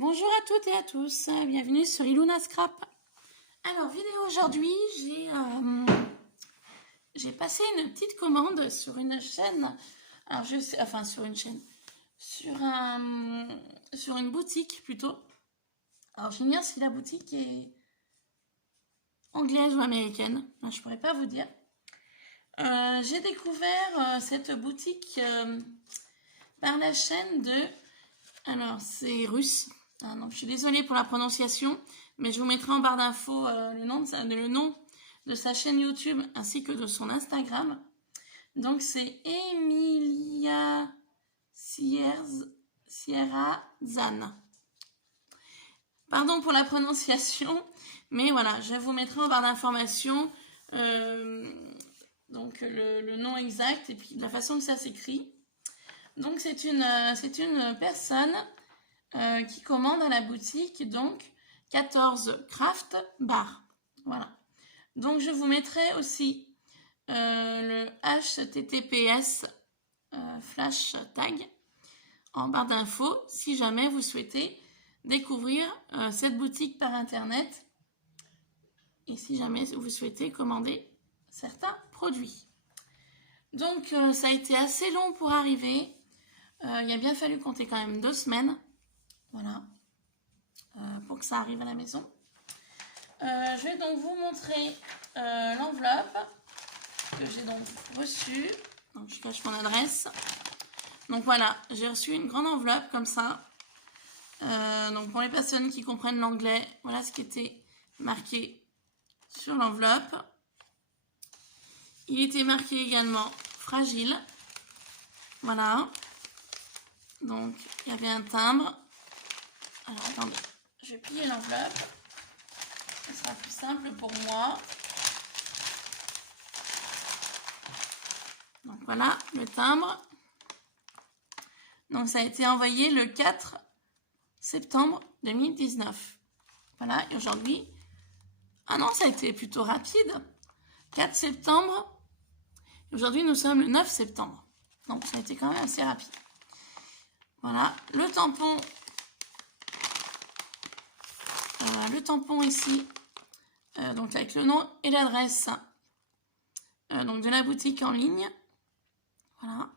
Bonjour à toutes et à tous, bienvenue sur Iluna Scrap. Alors, vidéo aujourd'hui, j'ai passé une petite commande sur une chaîne, alors sur une chaîne, sur une boutique plutôt. Alors, j'ignore si la boutique est anglaise ou américaine, je pourrais pas vous dire. J'ai découvert cette boutique par la chaîne de, alors c'est russe. Ah non, je suis désolée pour la prononciation, mais je vous mettrai en barre d'infos le nom de sa chaîne YouTube ainsi que de son Instagram. Donc c'est Emilia Sierra Zan. Pardon pour la prononciation, mais voilà, je vous mettrai en barre d'informations donc le nom exact et puis la façon que ça s'écrit. Donc c'est une personne qui commande à la boutique donc 14 craft bar. Voilà. Donc je vous mettrai aussi le HTTPS flash tag en barre d'infos si jamais vous souhaitez découvrir cette boutique par internet et si jamais vous souhaitez commander certains produits. Donc ça a été assez long pour arriver. Il a bien fallu compter quand même 2 semaines. Voilà, pour que ça arrive à la maison. Je vais donc vous montrer l'enveloppe que j'ai donc reçue. Donc je cache mon adresse. Donc voilà, j'ai reçu une grande enveloppe comme ça. Donc pour les personnes qui comprennent l'anglais, voilà ce qui était marqué sur l'enveloppe. Il était marqué également fragile. Voilà. Donc il y avait un timbre. Alors attendez, je vais plier l'enveloppe, ce sera plus simple pour moi. Donc voilà le timbre. Donc ça a été envoyé le 4 septembre 2019. Voilà, et aujourd'hui, ah non, ça a été plutôt rapide. 4 septembre, aujourd'hui nous sommes le 9 septembre. Donc ça a été quand même assez rapide. Voilà, le tampon ici, donc avec le nom et l'adresse donc de la boutique en ligne. Voilà.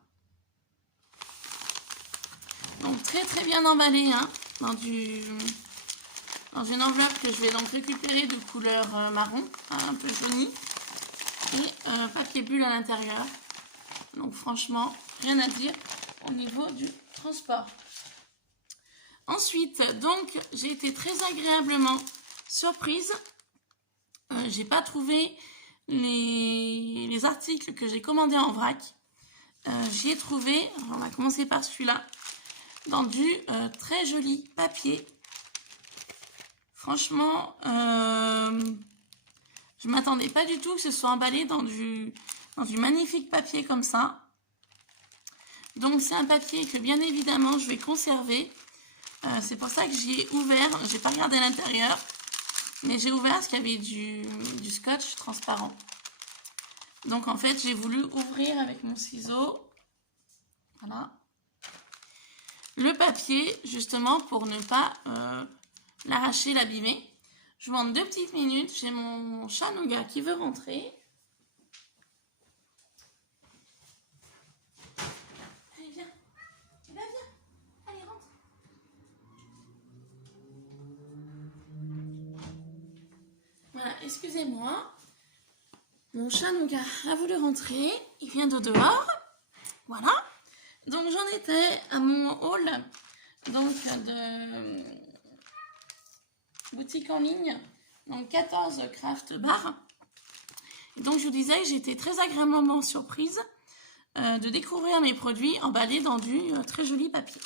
Donc très bien emballé hein, dans une enveloppe que je vais donc récupérer de couleur marron, hein, un peu jaunie, et papier bulle à l'intérieur. Donc franchement, rien à dire au niveau du transport. Ensuite, donc, j'ai été très agréablement surprise. J'ai pas trouvé les articles que j'ai commandés en vrac. J'y ai trouvé, on va commencer par celui-là, dans du très joli papier. Franchement, je m'attendais pas du tout que ce soit emballé dans du magnifique papier comme ça. Donc, c'est un papier que bien évidemment, je vais conserver. C'est pour ça que j'y ai ouvert, j'ai pas regardé à l'intérieur, mais j'ai ouvert parce qu'il y avait du scotch transparent. Donc en fait, j'ai voulu ouvrir avec mon ciseau, voilà, le papier, justement pour ne pas l'arracher, l'abîmer. Je vous demande 2 petites minutes, j'ai mon chat Nougat qui veut rentrer. Allez, viens. Eh ben, viens. Allez, rentre. Voilà, excusez-moi. Mon chat Nougat a voulu rentrer. Il vient de dehors. Voilà. Donc j'en étais à mon haul donc de boutique en ligne. Donc 14 craft bar. Donc je vous disais que j'étais très agréablement surprise de découvrir mes produits emballés dans du très joli papier.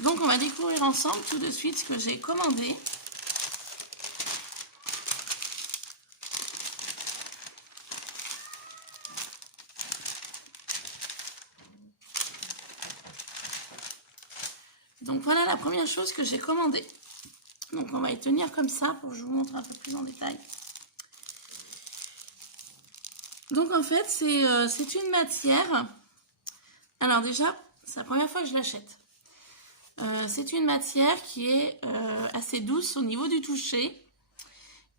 Donc on va découvrir ensemble tout de suite ce que j'ai commandé. Donc voilà la première chose que j'ai commandée. Donc on va y tenir comme ça pour que je vous montre un peu plus en détail. Donc en fait c'est une matière. Alors déjà c'est la première fois que je l'achète. c'est une matière qui est assez douce au niveau du toucher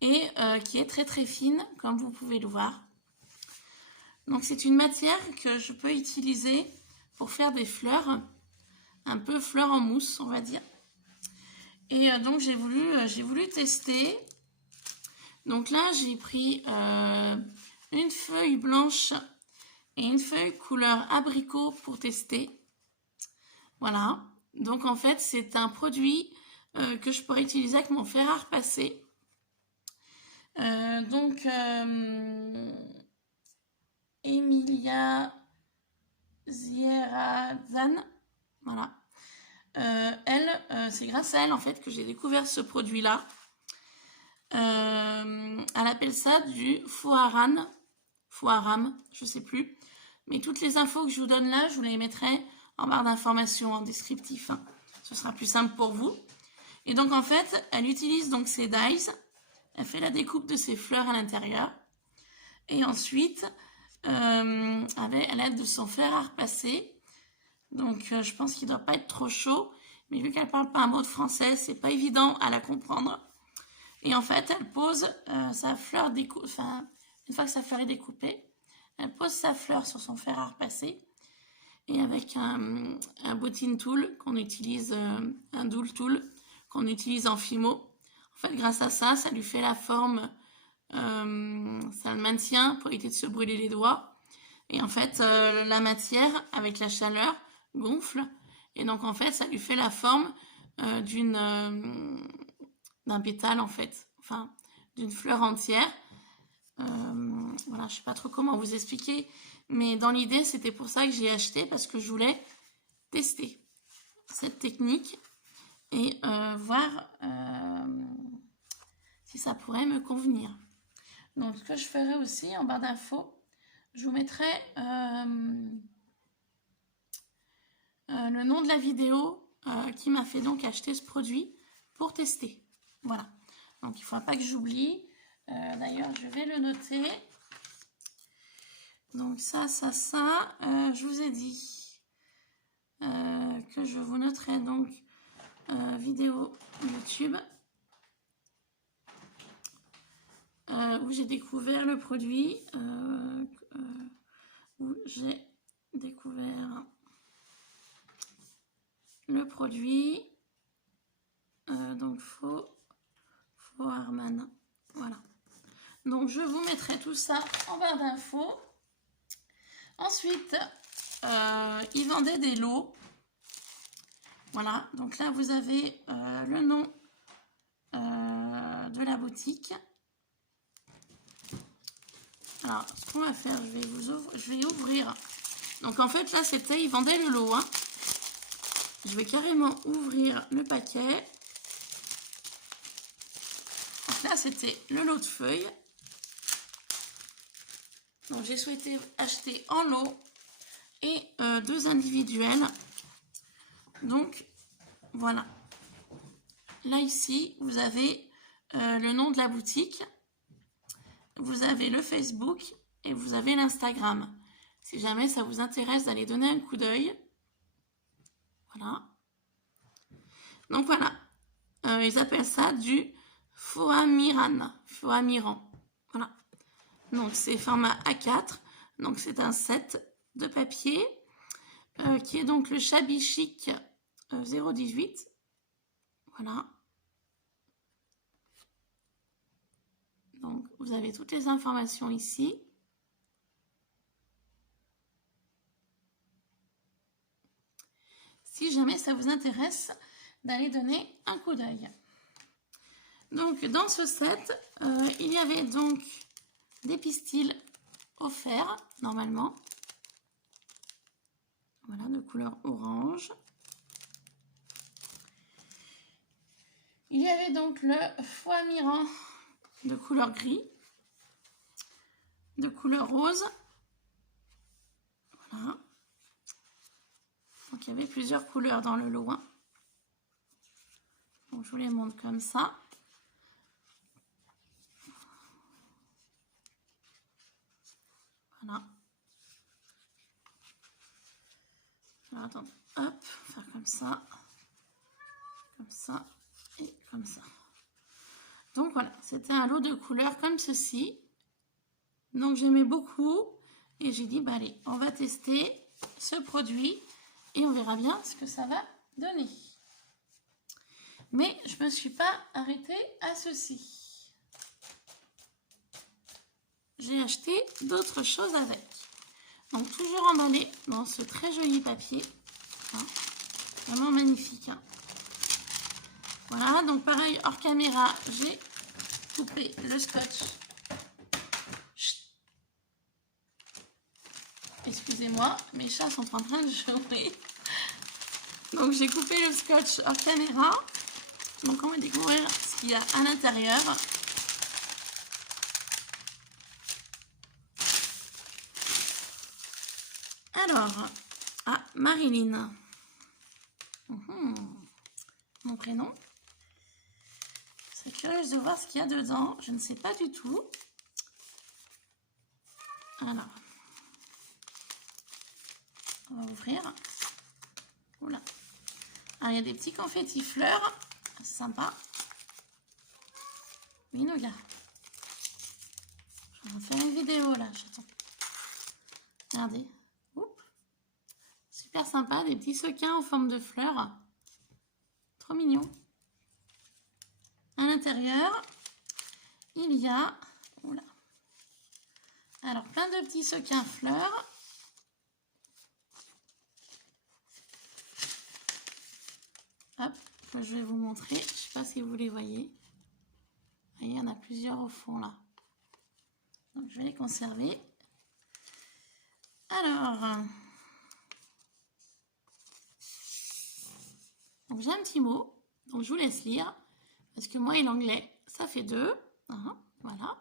et qui est très très fine, comme vous pouvez le voir. Donc c'est une matière que je peux utiliser pour faire des fleurs, un peu fleurs en mousse, on va dire. Et donc j'ai voulu tester. Donc là, j'ai pris une feuille blanche et une feuille couleur abricot pour tester. Voilà. Donc en fait, c'est un produit que je pourrais utiliser avec mon fer à repasser. Emilia Zierazan, voilà. C'est grâce à elle en fait que j'ai découvert ce produit-là. Elle appelle ça du Foaram, je sais plus. Mais toutes les infos que je vous donne là, je vous les mettrai en barre d'informations, en descriptif. Hein. Ce sera plus simple pour vous. Et donc en fait, elle utilise donc ses dies. Elle fait la découpe de ses fleurs à l'intérieur. Et ensuite, à l'aide de son fer à repasser, donc je pense qu'il ne doit pas être trop chaud, mais vu qu'elle ne parle pas un mot de français, c'est pas évident à la comprendre. Et en fait, elle pose sa fleur découpée, enfin, une fois que sa fleur est découpée, elle pose sa fleur sur son fer à repasser. Et avec un bottine tool qu'on utilise, un doule tool qu'on utilise en Fimo, en fait, grâce à ça, ça lui fait la forme, ça le maintient pour éviter de se brûler les doigts. Et en fait, la matière, avec la chaleur, gonfle. Et donc, en fait, ça lui fait la forme d'un pétale, en fait. Enfin, d'une fleur entière. Voilà, je sais pas trop comment vous expliquer. Mais dans l'idée, c'était pour ça que j'ai acheté, parce que je voulais tester cette technique et voir si ça pourrait me convenir. Donc, ce que je ferai aussi en barre d'infos, je vous mettrai le nom de la vidéo qui m'a fait donc acheter ce produit pour tester. Voilà. Donc, il ne faudra pas que j'oublie. D'ailleurs, je vais le noter. Donc, ça, je vous ai dit que je vous noterai donc vidéo YouTube où j'ai découvert le produit, donc Foarman, voilà. Donc je vous mettrai tout ça en barre d'infos. Ensuite, ils vendaient des lots. Voilà, donc là vous avez le nom de la boutique. Alors, ce qu'on va faire, je vais ouvrir. Donc en fait, là, ils vendaient le lot. Hein. Je vais carrément ouvrir le paquet. Donc là, c'était le lot de feuilles. Donc j'ai souhaité acheter en lot et 2 individuels. Donc voilà. Là ici, vous avez le nom de la boutique. Vous avez le Facebook et vous avez l'Instagram. Si jamais ça vous intéresse d'aller donner un coup d'œil. Voilà. Donc voilà. Ils appellent ça du Foamiran. Voilà. Donc c'est format A4. Donc c'est un set de papier qui est donc le Shabby Chic 018. Voilà. Donc vous avez toutes les informations ici. Si jamais ça vous intéresse d'aller donner un coup d'œil. Donc dans ce set, il y avait donc des pistils offerts normalement. Voilà, de couleur orange. Il y avait donc le Foamiran de couleur gris, de couleur rose. Voilà. Donc il y avait plusieurs couleurs dans le lot. Hein. Donc je vous les montre comme ça. Voilà. Alors, attendez, hop, faire comme ça. comme ça et comme ça. Donc voilà, c'était un lot de couleurs comme ceci. Donc j'aimais beaucoup et j'ai dit, bah allez, on va tester ce produit et on verra bien ce que ça va donner. Mais je ne me suis pas arrêtée à ceci. J'ai acheté d'autres choses avec. Donc toujours emballé dans ce très joli papier. Hein, vraiment magnifique. Hein. Voilà, donc pareil, hors caméra, j'ai coupé le scotch. Chut. Excusez-moi, mes chats sont en train de jouer. Donc j'ai coupé le scotch hors caméra. Donc on va découvrir ce qu'il y a à l'intérieur. Alors, Marilyn. Mon prénom. Je serais curieuse de voir ce qu'il y a dedans. Je ne sais pas du tout. Alors, on va ouvrir. Oula. Alors, il y a des petits confettis fleurs. C'est sympa. Oui, Nougat. Je vais faire une vidéo là, chaton. Regardez. Oups. Super sympa, des petits sequins en forme de fleurs. Trop mignon. À l'intérieur, il y a... Oula. Alors, plein de petits sequins fleurs. Hop, je vais vous montrer. Je ne sais pas si vous les voyez. Vous voyez, il y en a plusieurs au fond là. Donc, je vais les conserver. Alors, j'ai un petit mot. Donc, je vous laisse lire. Parce que moi et l'anglais, ça fait 2. Voilà.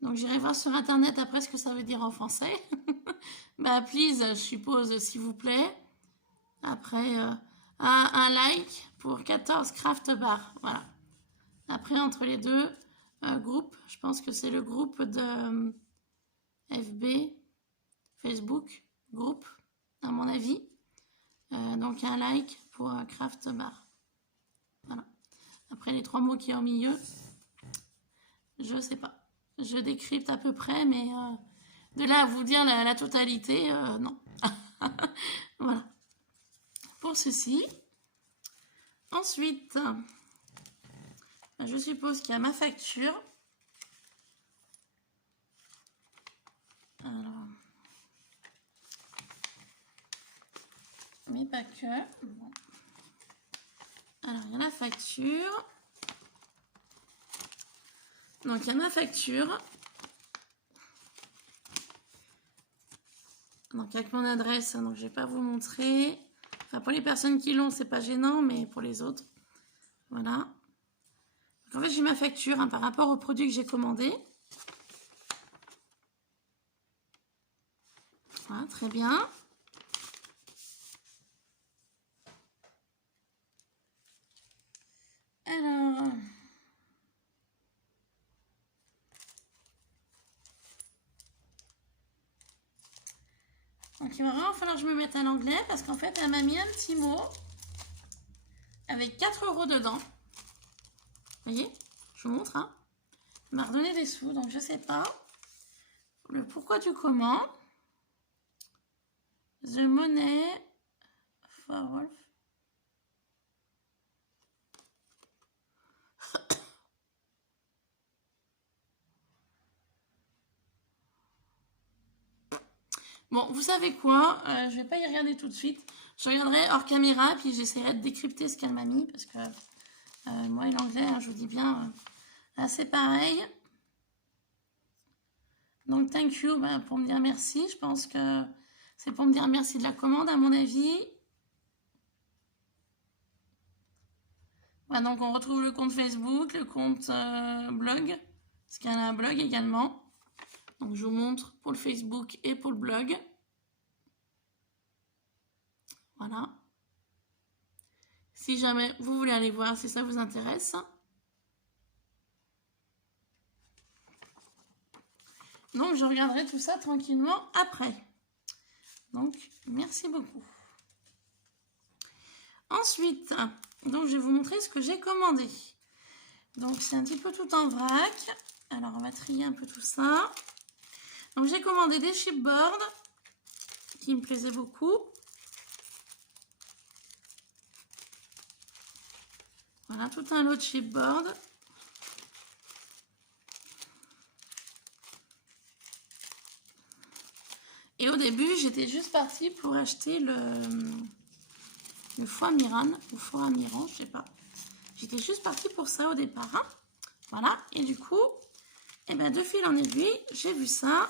Donc, j'irai voir sur Internet après ce que ça veut dire en français. Bah, please, je suppose, s'il vous plaît. Après, un like pour 14 craft bar. Voilà. Après, entre les deux, groupe, je pense que c'est le groupe de FB, Facebook, groupe, à mon avis. Donc, un like pour craft bar. Voilà. Après, les 3 mots qui sont au milieu, je sais pas. Je décrypte à peu près, mais de là à vous dire la totalité, non. Voilà. Pour ceci. Ensuite, je suppose qu'il y a ma facture. Alors, mais pas que. Bon. Alors, il y a la facture. Donc, il y a ma facture. Donc, avec mon adresse, donc je ne vais pas vous montrer. Enfin, pour les personnes qui l'ont, c'est pas gênant, mais pour les autres, voilà. Donc, en fait, j'ai ma facture par rapport au produit que j'ai commandé. Voilà, très bien. Alors... Donc, il va vraiment falloir que je me mette à l'anglais parce qu'en fait, elle m'a mis un petit mot avec 4 € dedans. Vous voyez? Je vous montre. Hein. Elle m'a redonné des sous, donc je sais pas le pourquoi du comment. The money for Wolf. Bon, vous savez quoi? Je vais pas y regarder tout de suite. Je regarderai hors caméra, puis j'essaierai de décrypter ce qu'elle m'a mis, parce que moi et l'anglais, hein, je vous dis bien, c'est pareil. Donc, thank you pour me dire merci. Je pense que c'est pour me dire merci de la commande, à mon avis. Voilà, donc, on retrouve le compte Facebook, le compte blog, parce qu'il y en a un blog également. Donc, je vous montre pour le Facebook et pour le blog. Voilà. Si jamais vous voulez aller voir, si ça vous intéresse. Donc, je regarderai tout ça tranquillement après. Donc, merci beaucoup. Ensuite, donc je vais vous montrer ce que j'ai commandé. Donc c'est un petit peu tout en vrac. Alors on va trier un peu tout ça. Donc j'ai commandé des chipboards qui me plaisaient beaucoup. Voilà, tout un lot de chipboard. Et au début, j'étais juste partie pour acheter le foie Miran ou foie Miran, je sais pas. J'étais juste partie pour ça au départ. Hein. Voilà, et du coup, eh ben, de fil en aiguille, j'ai vu ça,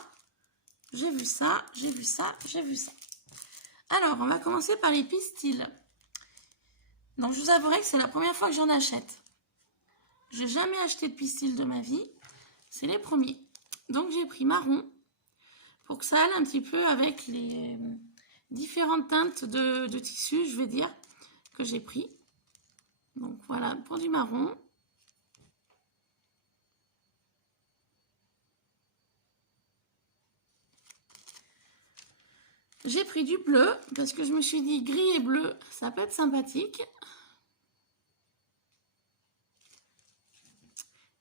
j'ai vu ça, j'ai vu ça, j'ai vu ça. Alors, on va commencer par les pistils. Donc, je vous avouerai que c'est la première fois que j'en achète. Je n'ai jamais acheté de pistil de ma vie. C'est les premiers. Donc, j'ai pris marron pour que ça aille un petit peu avec les différentes teintes de tissu, je vais dire, que j'ai pris. Donc, voilà, pour du marron. J'ai pris du bleu parce que je me suis dit gris et bleu, ça peut être sympathique.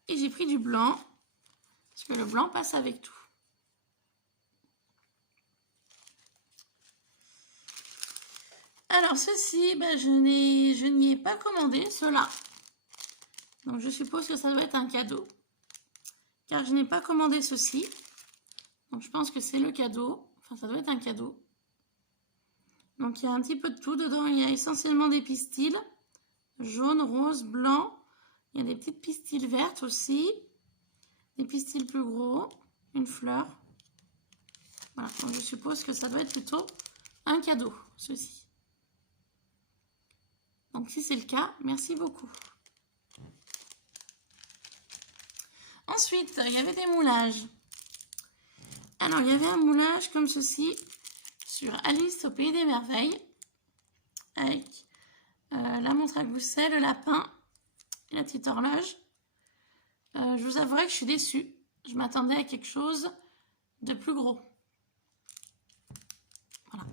Et j'ai pris du blanc parce que le blanc passe avec tout. Alors ceci, ben, je n'y ai pas commandé cela. Donc je suppose que ça doit être un cadeau. Car je n'ai pas commandé ceci. Donc je pense que c'est le cadeau. Enfin ça doit être un cadeau. Donc il y a un petit peu de tout dedans. Il y a essentiellement des pistils. Jaune, rose, blanc. Il y a des petites pistils vertes aussi. Des pistils plus gros. Une fleur. Voilà. Donc je suppose que ça doit être plutôt un cadeau, ceci. Donc si c'est le cas, merci beaucoup. Ensuite, il y avait des moulages. Alors, il y avait un moulage comme ceci sur Alice au Pays des Merveilles avec la montre à gousset, le lapin et la petite horloge. Je vous avouerai que je suis déçue. Je m'attendais à quelque chose de plus gros. Voilà.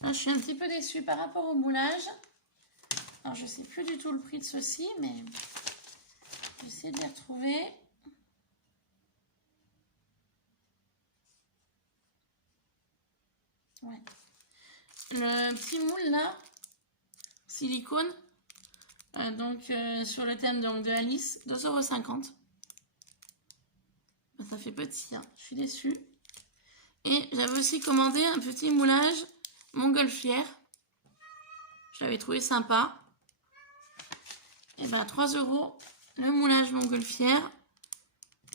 Là, je suis un petit peu déçue par rapport au moulage. Alors, je ne sais plus du tout le prix de ceci, mais j'essaie de les retrouver. Ouais. Le petit moule là, silicone, sur le thème donc, de Alice, 2,50 €. Ça fait petit, hein. Je suis déçue. Et j'avais aussi commandé un petit moulage montgolfière. Je l'avais trouvé sympa. Et ben 3 € le moulage montgolfière.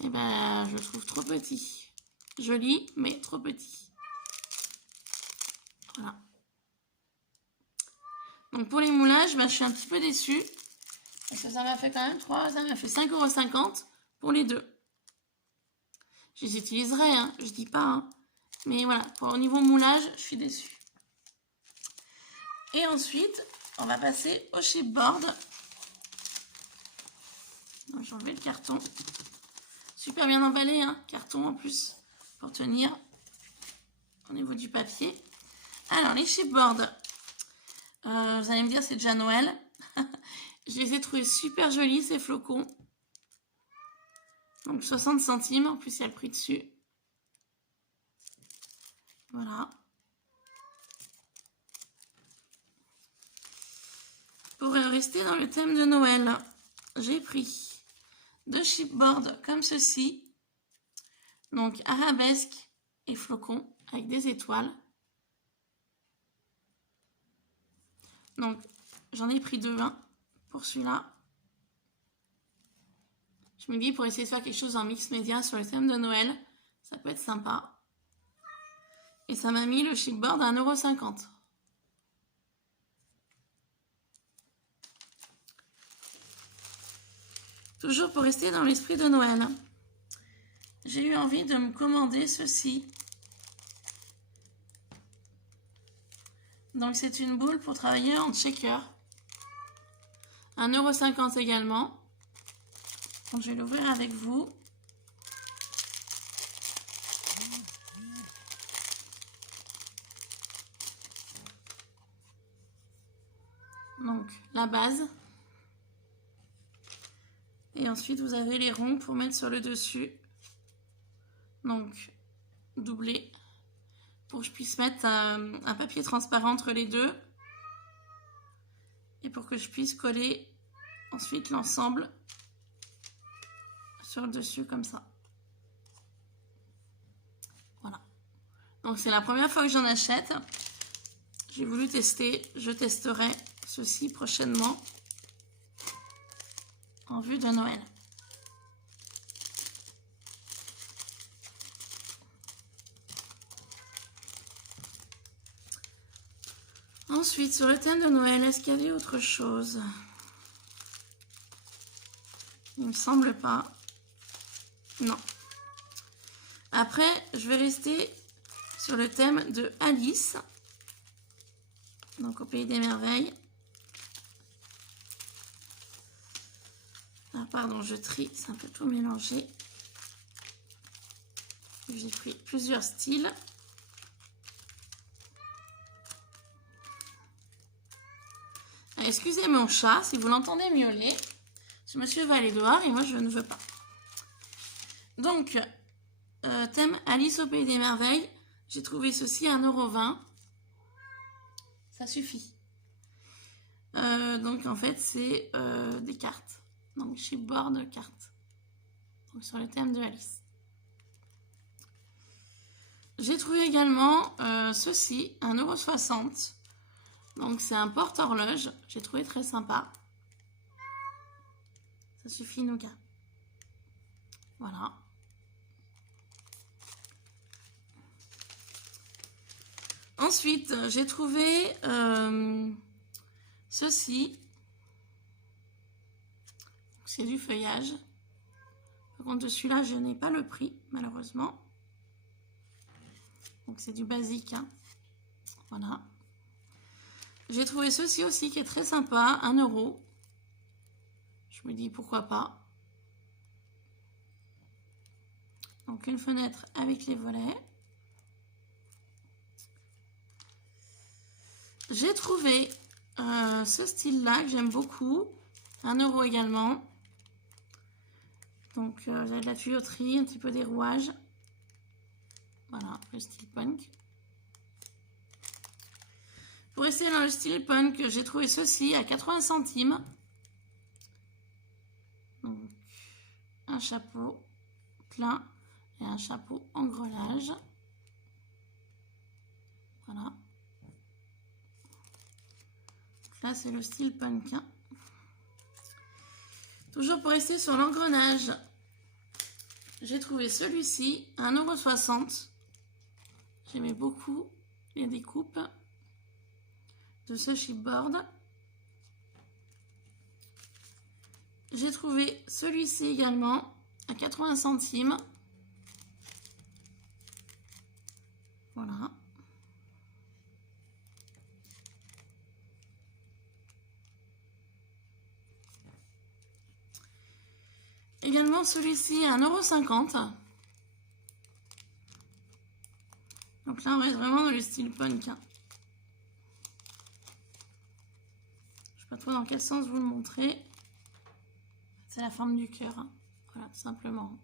Et ben je le trouve trop petit. Joli, mais trop petit. Voilà. Donc pour les moulages, ben, je suis un petit peu déçue. Parce que ça m'a fait quand même 5,50 € pour les deux. Je les utiliserai, hein, je dis pas. Hein. Mais voilà, pour au niveau moulage, je suis déçue. Et ensuite, on va passer au chipboard. J'ai enlevé le carton. Super bien emballé, hein, carton en plus, pour tenir au niveau du papier. Alors, les chipboards, vous allez me dire, c'est déjà Noël. Je les ai trouvés super jolis, ces flocons. Donc, 60 centimes, en plus, il y a le prix dessus. Voilà. Pour rester dans le thème de Noël, j'ai pris 2 chipboards comme ceci. Donc, arabesque et flocons avec des étoiles. Donc, j'en ai pris 2, hein, pour celui-là. Je me dis, pour essayer de faire quelque chose en mix média sur le thème de Noël, ça peut être sympa. Et ça m'a mis le chipboard à 1,50 €. Toujours pour rester dans l'esprit de Noël, j'ai eu envie de me commander ceci. Donc c'est une boule pour travailler en checker. 1,50 € également. Donc je vais l'ouvrir avec vous. donc la base. Et ensuite, vous avez les ronds pour mettre sur le dessus. Donc, doublé. Pour que je puisse mettre un papier transparent entre les deux. Et pour que je puisse coller ensuite l'ensemble sur le dessus comme ça. Voilà. Donc, c'est la première fois que j'en achète. J'ai voulu tester. Je testerai ceci prochainement en vue de Noël. Ensuite, sur le thème de Noël, est-ce qu'il y avait autre chose? Il ne me semble pas. Non. Après, je vais rester sur le thème de Alice. Donc, au Pays des Merveilles. Ah, pardon, je trie, c'est un peu tout mélangé. J'ai pris plusieurs styles. Excusez mon chat, si vous l'entendez miauler. Ce monsieur va aller dehors et moi je ne veux pas. Donc, thème Alice au Pays des Merveilles. J'ai trouvé ceci à 1,20 €. Ça suffit. Donc en fait, c'est des cartes. Donc chipboard cartes. Donc sur le thème de Alice. J'ai trouvé également ceci, à 1,60 €. Donc c'est un porte-horloge. J'ai trouvé très sympa. Ça suffit, nougat. Voilà. Ensuite, j'ai trouvé ceci. C'est du feuillage. Par contre, de celui-là, je n'ai pas le prix, malheureusement. Donc, c'est du basique. Hein. Voilà. J'ai trouvé ceci aussi qui est très sympa, 1 €. Je me dis pourquoi pas. Donc, une fenêtre avec les volets. J'ai trouvé ce style-là que j'aime beaucoup. 1 € également. Donc, vous avez de la tuyauterie, un petit peu des rouages. Voilà, le style punk. Pour rester dans le style punk, j'ai trouvé ceci à 80 centimes. Donc, un chapeau plein et un chapeau en grelage. Voilà. Donc là, c'est le style punk. Hein. Toujours pour rester sur l'engrenage, j'ai trouvé celui-ci à 1,60 €. J'aimais beaucoup les découpes de ce chipboard. J'ai trouvé celui-ci également à 80 centimes. Voilà. Également celui-ci à 1,50 €. Donc là, on reste vraiment dans le style punk. Hein. Je ne sais pas trop dans quel sens vous le montrer. C'est la forme du cœur. Hein. Voilà, tout simplement.